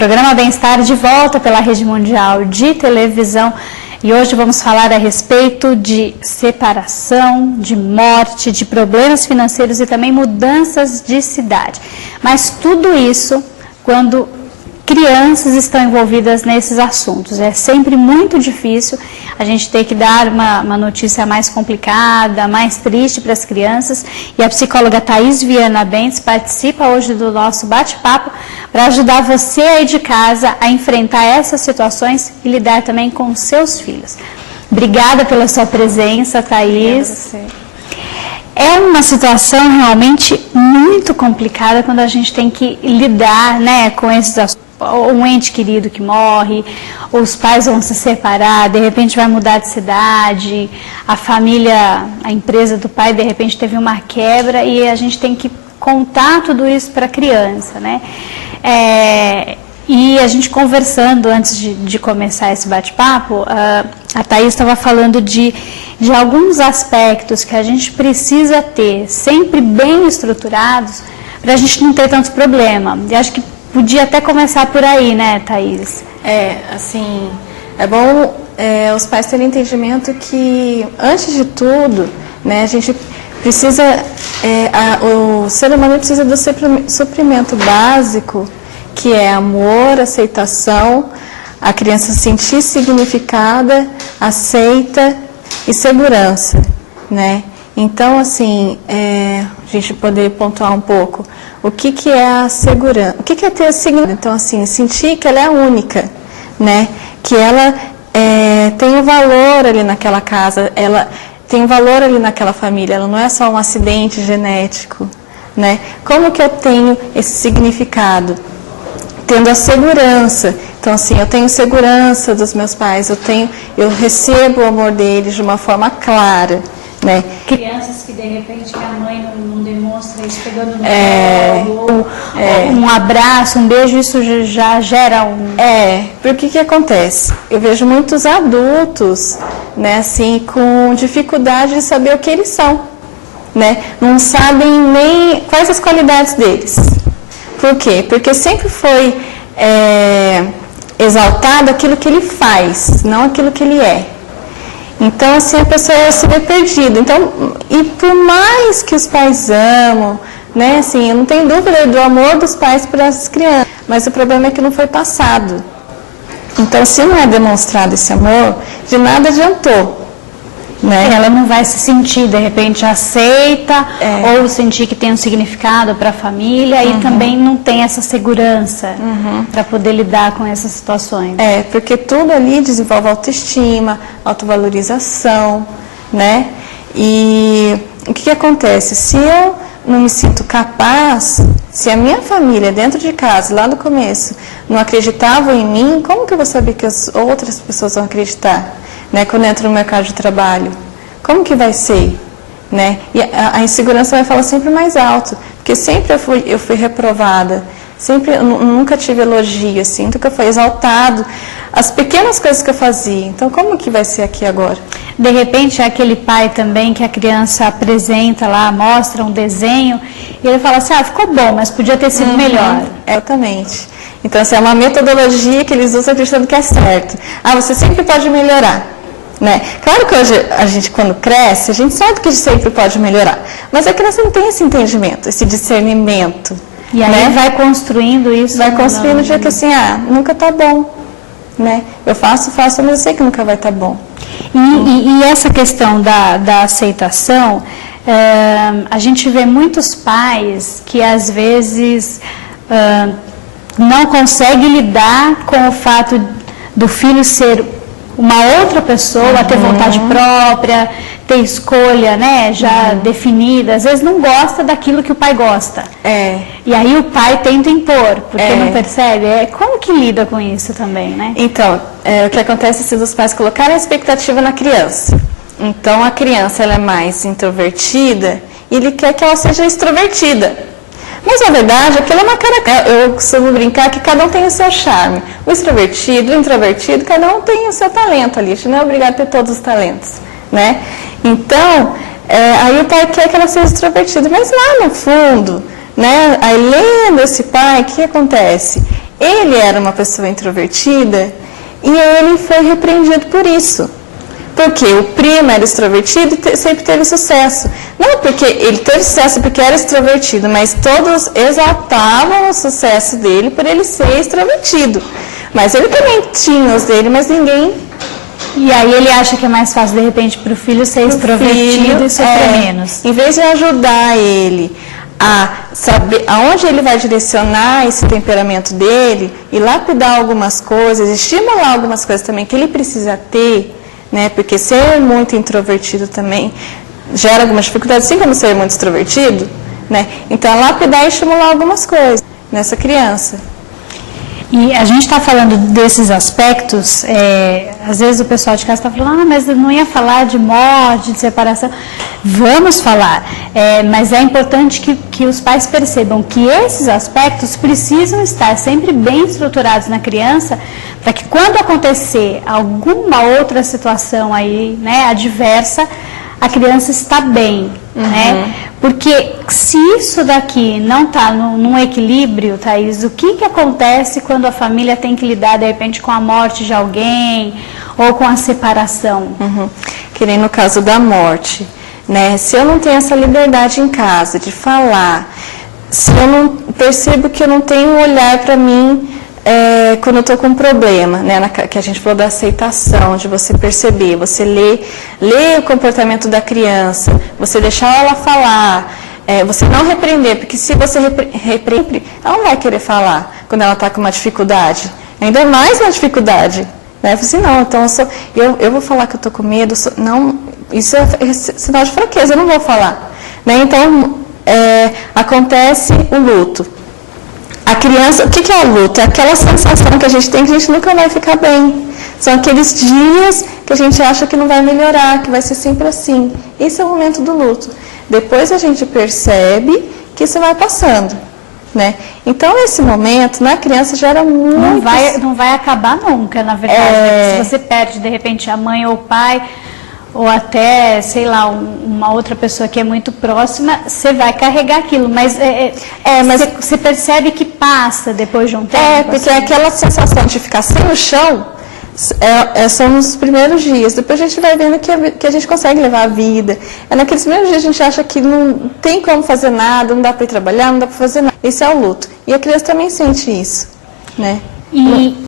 Programa Bem-Estar de volta pela Rede Mundial de Televisão e hoje vamos falar a respeito de separação, de morte, de problemas financeiros e também mudanças de cidade. Mas tudo isso quando crianças estão envolvidas nesses assuntos. É sempre muito difícil a gente ter que dar uma notícia mais complicada, mais triste para as crianças. E a psicóloga Thaís Viana Bentes participa hoje do nosso bate-papo para ajudar você aí de casa a enfrentar essas situações e lidar também com os seus filhos. Obrigada pela sua presença, Thaís. É uma situação realmente muito complicada quando a gente tem que lidar, né, com esses assuntos. Um ente querido que morre, os pais vão se separar, de repente vai mudar de cidade, a família, a empresa do pai de repente teve uma quebra e a gente tem que contar tudo isso para a criança, né? E a gente conversando antes de começar esse bate-papo, a Thaís estava falando de alguns aspectos que a gente precisa ter sempre bem estruturados para a gente não ter tanto problema. E acho que podia até começar por aí, né, Thaís? Assim, é bom os pais terem entendimento que, antes de tudo, né, a gente precisa, o ser humano precisa do suprimento básico, que é amor, aceitação, a criança se sentir significada, aceita e segurança, né? Então, assim, a gente poder pontuar um pouco o que é a segurança, o que é ter segurança. Então, assim, sentir que ela é única, né? Que ela tem um valor ali naquela casa, ela tem um valor ali naquela família, ela não é só um acidente genético, né? Como que eu tenho esse significado? Tendo a segurança. Então, assim, eu tenho segurança dos meus pais, eu recebo o amor deles de uma forma clara, né? Crianças que de repente a mãe não demonstra isso pegando no colo, ou um abraço, um beijo, isso já gera um... Porque o que acontece? Eu vejo muitos adultos, né, assim, com dificuldade de saber o que eles são, né? Não sabem nem quais as qualidades deles. Por quê? Porque sempre foi exaltado aquilo que ele faz, não aquilo que ele é. Então, assim, a pessoa se vê perdida. Então, e por mais que os pais amam, né, assim, eu não tenho dúvida do amor dos pais para as crianças, mas o problema é que não foi passado. Então, se não é demonstrado esse amor, de nada adiantou, né? Ela não vai se sentir, de repente, aceita, ou sentir que tem um significado para a família, e também não tem essa segurança para poder lidar com essas situações. Porque tudo ali desenvolve autoestima, autovalorização, né? E o que acontece? Se eu não me sinto capaz, se a minha família dentro de casa, lá no começo, não acreditava em mim, como que eu vou saber que as outras pessoas vão acreditar? Né, quando entra no mercado de trabalho, como que vai ser? Né? E a insegurança vai falar sempre mais alto, porque sempre eu fui reprovada, sempre eu nunca tive elogio, assim, nunca foi exaltado as pequenas coisas que eu fazia. Então, como que vai ser aqui agora? De repente, é aquele pai também que a criança apresenta lá, mostra um desenho, e ele fala assim, ficou bom, mas podia ter sido melhor. Exatamente. Então, assim, é uma metodologia que eles usam acreditando que é certo. Você sempre pode melhorar. Né? Claro que hoje a gente, quando cresce, a gente sabe que sempre pode melhorar. Mas a criança não tem esse entendimento, esse discernimento. E aí vai construindo isso. Vai construindo de jeito assim, nunca tá bom. Né? Eu faço, mas eu sei que nunca vai estar bom. E essa questão da aceitação, a gente vê muitos pais que às vezes não conseguem lidar com o fato do filho ser uma outra pessoa, ter vontade própria, ter escolha, né, já definida. Às vezes não gosta daquilo que o pai gosta. E aí o pai tenta impor, porque não percebe. Como que lida com isso também, né? Então, o que acontece se os pais colocarem a expectativa na criança. Então, a criança ela é mais introvertida e ele quer que ela seja extrovertida. Mas, na verdade, aquilo é uma cara. Eu costumo brincar que cada um tem o seu charme. O extrovertido, o introvertido, cada um tem o seu talento ali. A gente não é obrigado a ter todos os talentos, né? Então, aí o pai quer que ela seja extrovertida. Mas lá no fundo, né, aí lendo esse pai, o que acontece? ele era uma pessoa introvertida e ele foi repreendido por isso. Porque o primo era extrovertido e sempre teve sucesso. Não porque ele teve sucesso porque era extrovertido, mas todos exaltavam o sucesso dele por ele ser extrovertido. Mas ele também tinha os dele, mas ninguém... E aí ele acha que é mais fácil, de repente, para o filho ser extrovertido e sofrer menos. Em vez de ajudar ele a saber aonde ele vai direcionar esse temperamento dele, e lapidar algumas coisas, estimular algumas coisas também que ele precisa ter, né? Porque ser muito introvertido também gera algumas dificuldades, assim como ser muito extrovertido, né? Então, lapidar e estimular algumas coisas nessa criança. E a gente está falando desses aspectos, às vezes o pessoal de casa está falando, mas eu não ia falar de morte, de separação. Vamos falar, mas é importante que os pais percebam que esses aspectos precisam estar sempre bem estruturados na criança, para que quando acontecer alguma outra situação aí, né, adversa, a criança está bem, né? Porque se isso daqui não está num equilíbrio, Thaís, o que acontece quando a família tem que lidar, de repente, com a morte de alguém ou com a separação? Que nem no caso da morte, né? Se eu não tenho essa liberdade em casa de falar, se eu não percebo que eu não tenho um olhar para mim quando eu estou com um problema, né, que a gente falou da aceitação, de você perceber, você ler o comportamento da criança, você deixar ela falar, você não repreender, porque se você repreende, ela não vai querer falar quando ela está com uma dificuldade, ainda mais uma dificuldade. Né? Eu falei assim, não, então eu vou falar que eu estou com medo, não, isso é sinal de fraqueza, eu não vou falar. Né? Então, acontece o luto. A criança, o que é o luto? É aquela sensação que a gente tem que a gente nunca vai ficar bem. São aqueles dias que a gente acha que não vai melhorar, que vai ser sempre assim. Esse é o momento do luto. Depois a gente percebe que isso vai passando. Né? Então, esse momento, na criança, gera muito... Não vai acabar nunca, na verdade. Se você perde, de repente, a mãe ou o pai, ou até, sei lá, uma outra pessoa que é muito próxima, você vai carregar aquilo, mas você percebe que passa depois de um tempo. Porque aquela sensação de ficar sem o chão são nos primeiros dias. Depois a gente vai vendo que a gente consegue levar a vida. Naqueles primeiros dias a gente acha que não tem como fazer nada, não dá para ir trabalhar, não dá para fazer nada. Esse é o luto. E a criança também sente isso, né?